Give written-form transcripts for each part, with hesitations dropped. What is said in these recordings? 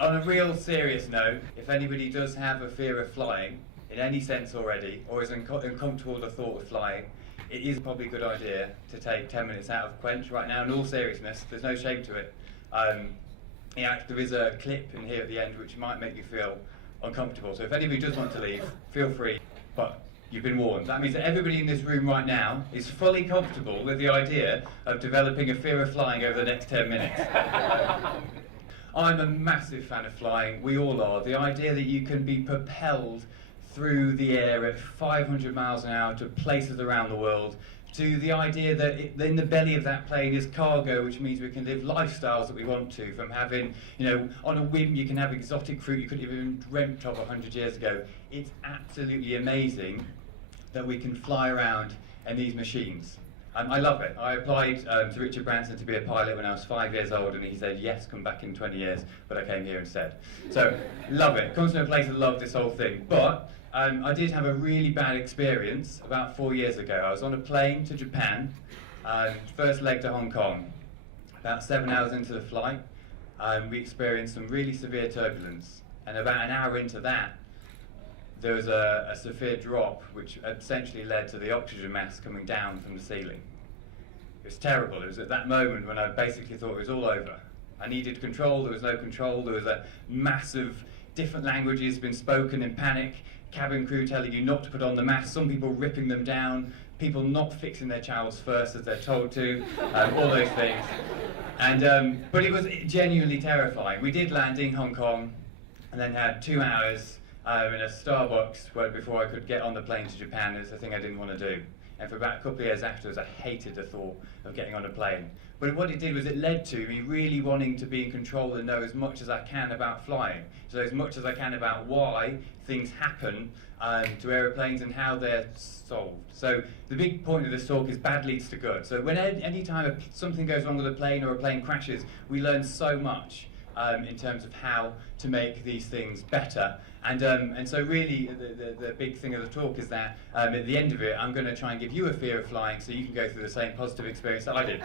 On a real serious note, if anybody does have a fear of flying, in any sense already, or is uncomfortable with the thought of flying, it is probably a good idea to take 10 minutes out of Quench right now. In all seriousness, there's no shame to it. There is a clip in here at the end which might make you feel uncomfortable. So if anybody does want to leave, feel free, but you've been warned. That means that everybody in this room right now is fully comfortable with the idea of developing a fear of flying over the next 10 minutes. I'm a massive fan of flying, we all are. The idea that you can be propelled through the air at 500 miles an hour to places around the world, to the idea that in the belly of that plane is cargo, which means we can live lifestyles that we want to, from having, on a whim you can have exotic fruit you couldn't even dreamt of 100 years ago. It's absolutely amazing that we can fly around in these machines. I love it. I applied to Richard Branson to be a pilot when I was 5 years old, and he said, yes, come back in 20 years, but I came here instead. So, love it. Comes from a place of love, this whole thing. But I did have a really bad experience about 4 years ago. I was on a plane to Japan, first leg to Hong Kong. About 7 hours into the flight, we experienced some really severe turbulence. And about an hour into that, there was a severe drop, which essentially led to the oxygen mask coming down from the ceiling. It was terrible. It was at that moment when I basically thought it was all over. I needed control, there was no control, there was a massive, different languages being spoken in panic, cabin crew telling you not to put on the mask, some people ripping them down, people not fixing their channels first as they're told to, all those things. And but it was genuinely terrifying. We did land in Hong Kong and then had 2 hours in a Starbucks before I could get on the plane to Japan. It's a thing I didn't want to do. And for about a couple of years afterwards, I hated the thought of getting on a plane. But what it did was it led to me really wanting to be in control and know as much as I can about flying. So as much as I can about why things happen to aeroplanes and how they're solved. So the big point of this talk is bad leads to good. So when any time something goes wrong with a plane or a plane crashes, we learn so much in terms of how to make these things better. And so really the big thing of the talk is that at the end of it I'm going to try and give you a fear of flying so you can go through the same positive experience that I did.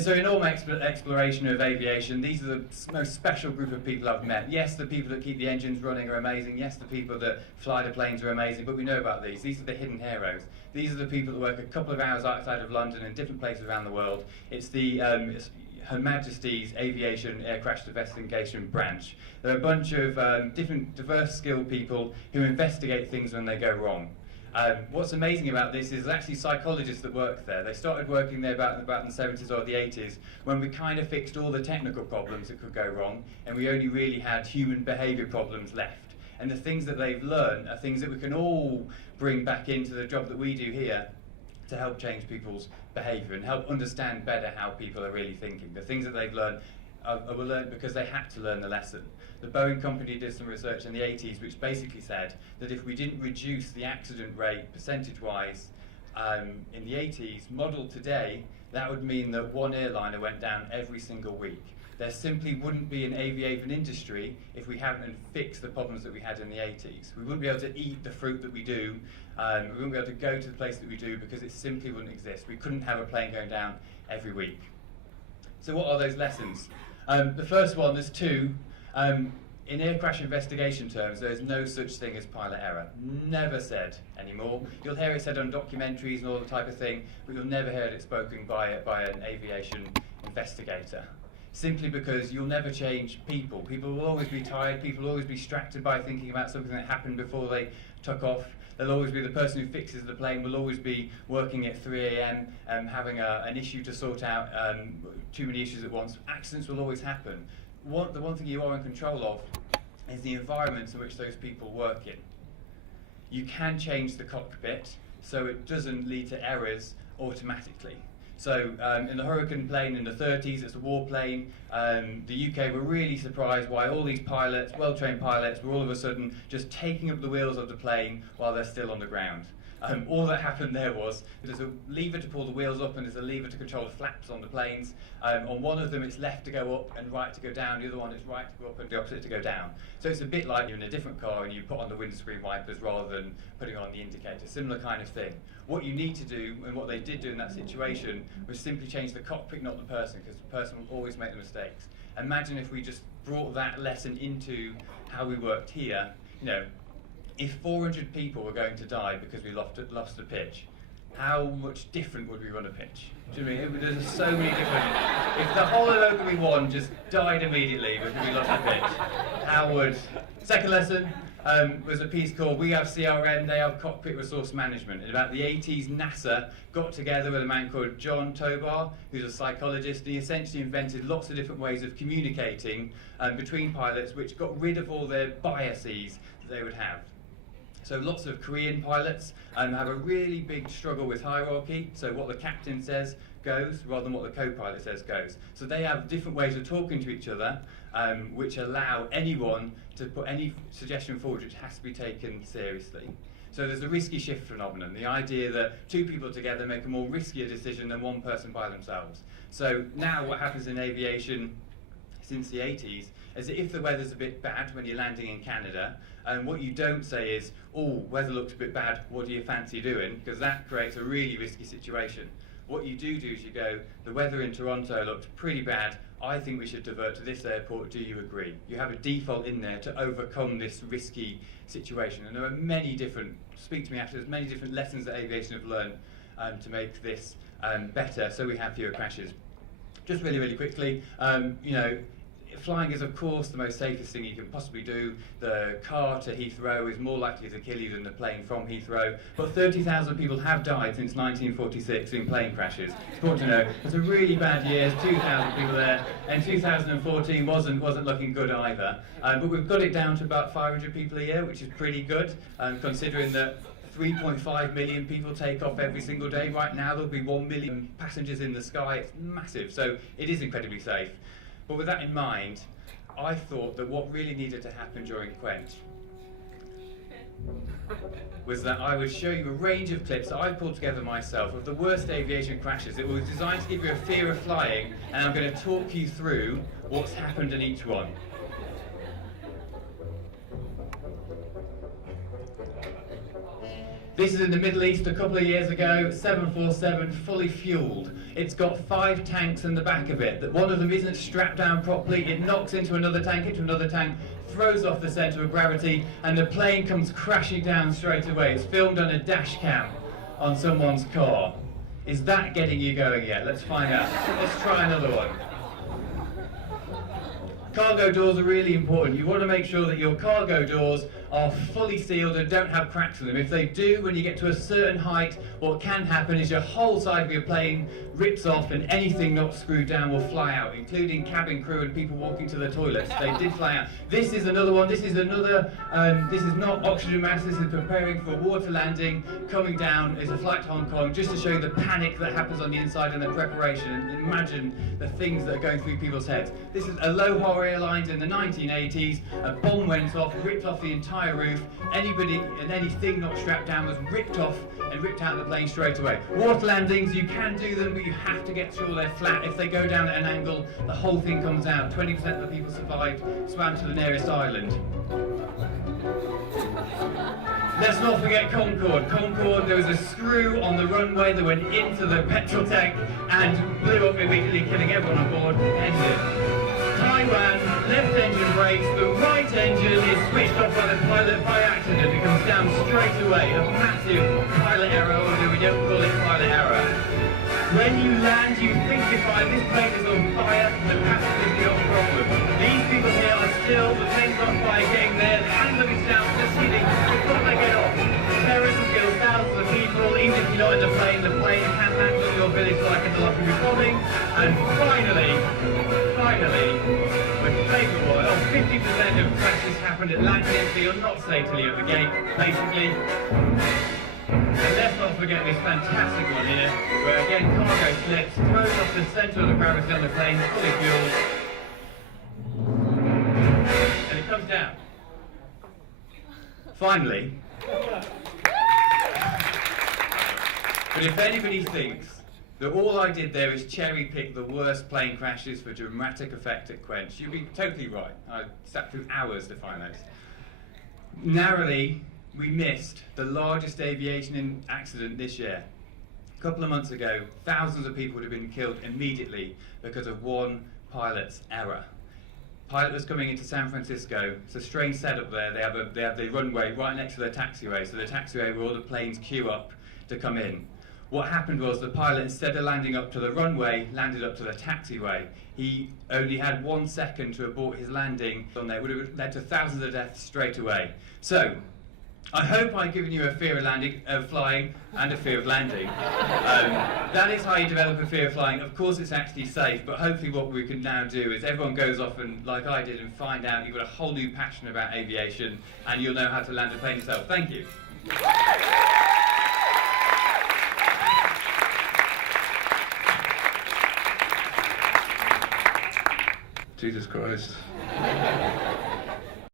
So in all my exploration of aviation, these are the most special group of people I've met. Yes, the people that keep the engines running are amazing. Yes, the people that fly the planes are amazing, but we know about these. These are the hidden heroes. These are the people that work a couple of hours outside of London in different places around the world. It's the Her Majesty's Aviation Air Crash Investigation Branch. They're a bunch of different diverse skilled people who investigate things when they go wrong. What's amazing about this is actually psychologists that work there. They started working there about in the 70s or the 80s when we kind of fixed all the technical problems that could go wrong and we only really had human behaviour problems left. And the things that they've learned are things that we can all bring back into the job that we do here to help change people's behaviour and help understand better how people are really thinking. The things that they've learned were learned because they had to learn the lesson. The Boeing company did some research in the 80s which basically said that if we didn't reduce the accident rate percentage-wise in the 80s, modelled today, that would mean that one airliner went down every single week. There simply wouldn't be an aviation industry if we hadn't fixed the problems that we had in the 80s. We wouldn't be able to eat the fruit that we do, we wouldn't be able to go to the place that we do because it simply wouldn't exist. We couldn't have a plane going down every week. So what are those lessons? The first one, there's two. In air crash investigation terms, there is no such thing as pilot error. Never said anymore. You'll hear it said on documentaries and all the type of thing, but you'll never hear it spoken by an aviation investigator. Simply because you'll never change people. People will always be tired, people will always be distracted by thinking about something that happened before they took off. There'll always be the person who fixes the plane will always be working at 3 a.m. Having an issue to sort out, too many issues at once. Accidents will always happen. The one thing you are in control of is the environment in which those people work in. You can change the cockpit so it doesn't lead to errors automatically. So in the Hurricane plane in the 30s, it's a warplane. The UK were really surprised why all these pilots, well-trained pilots, were all of a sudden just taking up the wheels of the plane while they're still on the ground. All that happened there was there's a lever to pull the wheels up and there's a lever to control the flaps on the planes. On one of them it's left to go up and right to go down, the other one it's right to go up and the opposite to go down. So it's a bit like you're in a different car and you put on the windscreen wipers rather than putting on the indicator, similar kind of thing. What you need to do, and what they did do in that situation, was simply change the cockpit, not the person, because the person will always make the mistakes. Imagine if we just brought that lesson into how we worked here. You know, if 400 people were going to die because we lost a pitch, how much different would we run a pitch? Do you know what I mean? There's so many different. If the whole of Oakley 1 just died immediately because we lost a pitch, how would? Second lesson was a piece called We Have CRM, They Have Cockpit Resource Management. In about the 80s, NASA got together with a man called John Tobar, who's a psychologist, and he essentially invented lots of different ways of communicating between pilots, which got rid of all their biases that they would have. So lots of Korean pilots have a really big struggle with hierarchy. So what the captain says goes rather than what the co-pilot says goes. So they have different ways of talking to each other, which allow anyone to put any suggestion forward which has to be taken seriously. So there's a risky shift phenomenon, the idea that two people together make a more riskier decision than one person by themselves. So now what happens in aviation since the 80s is that if the weather's a bit bad when you're landing in Canada, what you don't say is, oh, weather looks a bit bad, what do you fancy doing? Because that creates a really risky situation. What you do is you go, the weather in Toronto looks pretty bad, I think we should divert to this airport, do you agree? You have a default in there to overcome this risky situation. And there are many different, speak to me after, there's many different lessons that aviation have learned to make this better, so we have fewer crashes. Just really, really quickly, you know, flying is of course the most safest thing you can possibly do. The car to Heathrow is more likely to kill you than the plane from Heathrow. But 30,000 people have died since 1946 in plane crashes. It's important to know. It's a really bad year, 2,000 people there, and 2014 wasn't looking good either. But we've got it down to about 500 people a year, which is pretty good, considering that 3.5 million people take off every single day. Right now there'll be 1 million passengers in the sky. It's massive, so it is incredibly safe. But with that in mind, I thought that what really needed to happen during Quench was that I would show you a range of clips that I pulled together myself of the worst aviation crashes. It was designed to give you a fear of flying, and I'm going to talk you through what's happened in each one. This is in the Middle East a couple of years ago, 747, fully fueled. It's got 5 tanks in the back of it. One of them isn't strapped down properly, it knocks into another tank, throws off the centre of gravity, and the plane comes crashing down straight away. It's filmed on a dash cam on someone's car. Is that getting you going yet? Let's find out. Let's try another one. Cargo doors are really important. You want to make sure that your cargo doors are fully sealed and don't have cracks in them. If they do, when you get to a certain height, what can happen is your whole side of your plane rips off and anything not screwed down will fly out, including cabin crew and people walking to the toilets. They did fly out. This is another one. This is not oxygen mask. This is preparing for a water landing, coming down. It's a flight to Hong Kong, just to show you the panic that happens on the inside and the preparation. And imagine the things that are going through people's heads. This is Aloha Airlines in the 1980s. A bomb went off, ripped off the entire roof. Anybody and anything not strapped down was ripped off and ripped out of the plane straight away. Water landings, you can do them, but you have to get sure they're flat. If they go down at an angle, the whole thing comes out. 20% of the people survived, swam to the nearest island. Let's not forget Concorde. Concorde, there was a screw on the runway that went into the petrol tank and blew up immediately, killing everyone on board. Ended. Taiwan, left engine brakes, the right engine is switched off by the pilot by accident. It comes down straight away. A massive pilot error, although we don't call it pilot error. When you land, you think you're fine. This plane is on fire, the passengers got a problem. These people here are still, the plane's on fire, getting there, the hand luggage down, just hitting, before they get off. Terrorism kills thousands of people, even if you're not in the plane can land on your village like a lucky bombing. And finally, with favourable oil, 50% of crashes happened at landing field, not safe till you're at the gate, basically. And let's not forget this fantastic one here, where again cargo slips, throws off the centre of the gravity on the plane, fully fueled, and it comes down. Finally, But if anybody thinks that all I did there is cherry pick the worst plane crashes for dramatic effect at Quench, you'd be totally right. I sat through hours to find those. Narrowly, we missed the largest aviation accident this year. A couple of months ago, thousands of people would have been killed immediately because of one pilot's error. Pilot was coming into San Francisco. It's a strange setup there. They have the runway right next to the taxiway, so the taxiway where all the planes queue up to come in. What happened was the pilot, instead of landing up to the runway, landed up to the taxiway. He only had 1 second to abort his landing on there. It would have led to thousands of deaths straight away. So, I hope I've given you a fear of flying and a fear of landing. That is how you develop a fear of flying. Of course it's actually safe, but hopefully what we can now do is everyone goes off and, like I did, and find out you've got a whole new passion about aviation and you'll know how to land a plane yourself. Thank you. Jesus Christ.